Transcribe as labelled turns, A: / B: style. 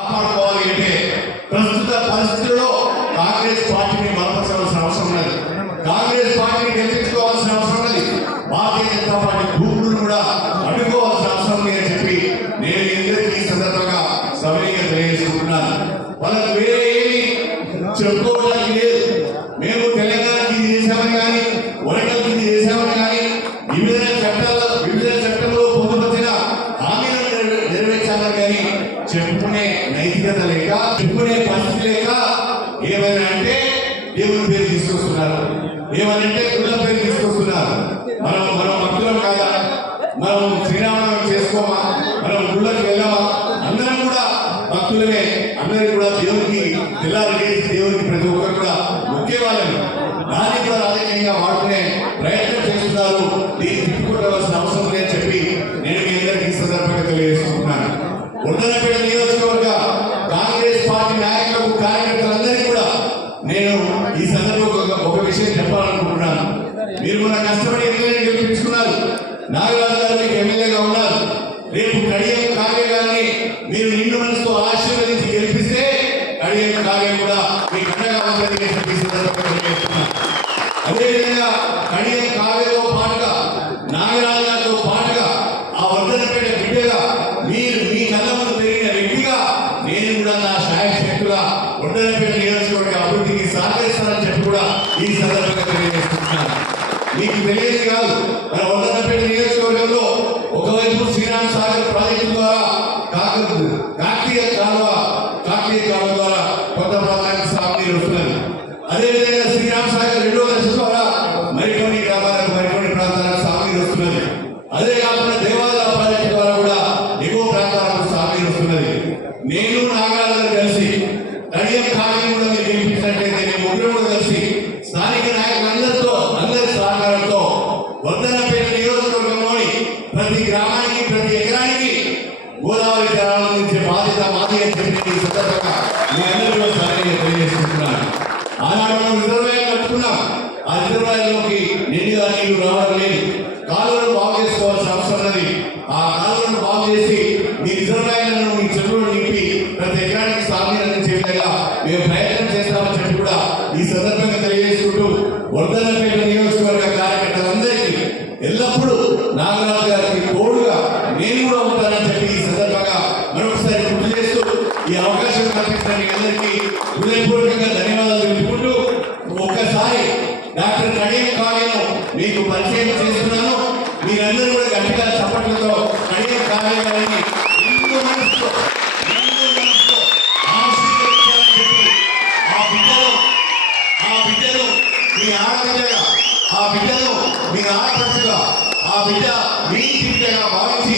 A: కాపాడుకోవాలి అంటే ప్రస్తుత పరిస్థితుల్లో కాంగ్రెస్ పార్టీని బలపరచాల్సిన అవసరం ఉన్నది. కాంగ్రెస్ పార్టీని గెలిపించుకోవాల్సిన అవసరం ఉన్నది. భారతీయ జనతా పార్టీ భూములను కూడా అడ్డుకోవాల్సిన అవసరం ఉంది అని చెప్పి నేను అందరికీ ఈ సందర్భంగా సవినీయంగా తెలియజేసుకుంటున్నాను. వాళ్ళకి వేరే ఏమి చెప్పుకోవడానికి లేదు. మేము తెలంగాణకి ఇది చేశామని కానీ వరంగల్కి ఇది చేశామని నెరవేర్చాలని కానీ చెప్పుకునే నైతికత లేక చెప్పుకునే పరిస్థితి లేక ఏమైనా అంటే దేవుని పేరు తీసుకొస్తున్నారు. ఏమనంటే కుల పేరు తీసుకొస్తున్నారు. మనం మనం భక్తులం కాదా? మనం శ్రీరామనవమి చేసుకోమా? మనం గుళ్ళకి వెళ్ళామా? అందరం కూడా భక్తులమే. అందరూ కూడా దేవునికి పిల్లలు చేసి దేవునికి ప్రతి ఒక్కరు కూడా ముఖ్య వాళ్ళని దాన్ని కూడా రాజకీయంగా వాడుకునే ప్రయత్నం చేస్తున్నారు. దీన్ని తిప్పుకోవాల్సిన అవసరం లేదని చెప్పి నేను మీ అందరికీ సందర్భంగా తెలియజేస్తున్నాను. ఉండనపేట నియోజకవర్గ కాంగ్రెస్ పార్టీ నాయకులకు కార్యకర్తలందరికీ కూడా నేను ఈ సందర్భంగా ఒక విషయం చెప్పాలనుకుంటున్నాను. మీరు మన కష్టపడి ఎమ్మెల్యే గెలిపించుకున్నారు. నాగరాజు గారు మీకు ఎమ్మెల్యేగా ఉన్నారు. రేపు కడియం కావ్య గారిని మీరు నిండు మనసుతో ఆశీర్వదించి గెలిపిస్తే కడియం కావ్య కూడా అండగా చెప్పి ఈ సందర్భంగా తెలియజేస్తున్నాను అదేవిధంగా కడియం కావ్యతో పాటుగా నాగరాజు గారితో పాటుగా ఆ వర్ధనపేట బిడ్డగా మీరు మీ కళ్ళ ముందు పెరిగిన వ్యక్తిగా నేను కూడా నా శాయశక్తుగా నియోజకవర్గ అభివృద్ధికి సహకరిస్తారని చెప్పి కూడా ఈ సందర్భంగా తెలియజేస్తున్నాను. మీకు తెలియదు కాదు మన వర్ధనపేట నియోజకవర్గంలో ఒకవైపు శ్రీరామ్ సాగర్ ప్రాజెక్టు ద్వారా కాక కాకతీయ కాలువ కాకతీయ కాలువ ద్వారా కొత్త ప్రాంతానికి సాగునీరు వస్తున్నది. అదేవిధంగా శ్రీరామ్ సాగర్ రెండో దశ ద్వారా మరికొన్ని గ్రామాలకు మరికొన్ని ప్రాంతాలకు సాగునీరు వస్తున్నది. అదే కాకుండా దేవాలయ ప్రాజెక్టు ద్వారా కూడా ఎగువ ప్రాంతాలకు సాగునీరు వస్తున్నది. నేను నాగార్జున కలిసి కడియం ఖాళీ కూడా మీరు గెలిపించినట్లయితే మేము ముగ్గురు కూడా కలిసి స్థానిక నాయకులందరితో అందరి సహకారంతో వర్ధనపేట నియోజకవర్గంలోని ప్రతి గ్రామానికి ప్రతి ఎకరానికి గోదావరి జలాల నుంచి బాధ్యత మాది అని చెప్పి ఈ సందర్భంగా మీ అందరిలో సరైన తెలియజేస్తున్నాను. ఆనాడు మనం రిజర్వాయర్ కట్టుకున్నాం. ఆ రిజర్వాయర్లోకి నిండుగా నీళ్ళు రావడం లేదు. కాలువలను బాగు చేసుకోవాల్సిన అవసరం ఉన్నది. ఆ కాలువలను బాగు చేసి మీ రిజర్వాయర్లను మీ చెరువులు నింపి ప్రతి ఎకరానికి సాగునీరు అందించే విధంగా మేము ప్రయత్నం చేస్తామని చెప్పి కూడా ఈ సందర్భంగా తెలియజేసుకుంటూ వర్ధనపేట కల్పించిన మీ అందరికీ హృదయపూర్వకంగా ధన్యవాదాలు తెలుపుకుంటూ ఒక్కసారి డాక్టర్ కావ్యను మీకు పరిచయం చేస్తున్నాను. మీరందరూ కూడా గట్టిగా చప్పట్లతో కావ్య గారిని మనసుతో మనసుతో ఆశీర్వదించాలని చెప్పి ఆ బిడ్డలు ఆ బిడ్డలు మీ ఆడబిడ్డగా ఆ బిడ్డలు మీ ఆడపడుచుగా ఆ బిడ్డ మీ బిడ్డగా భావించి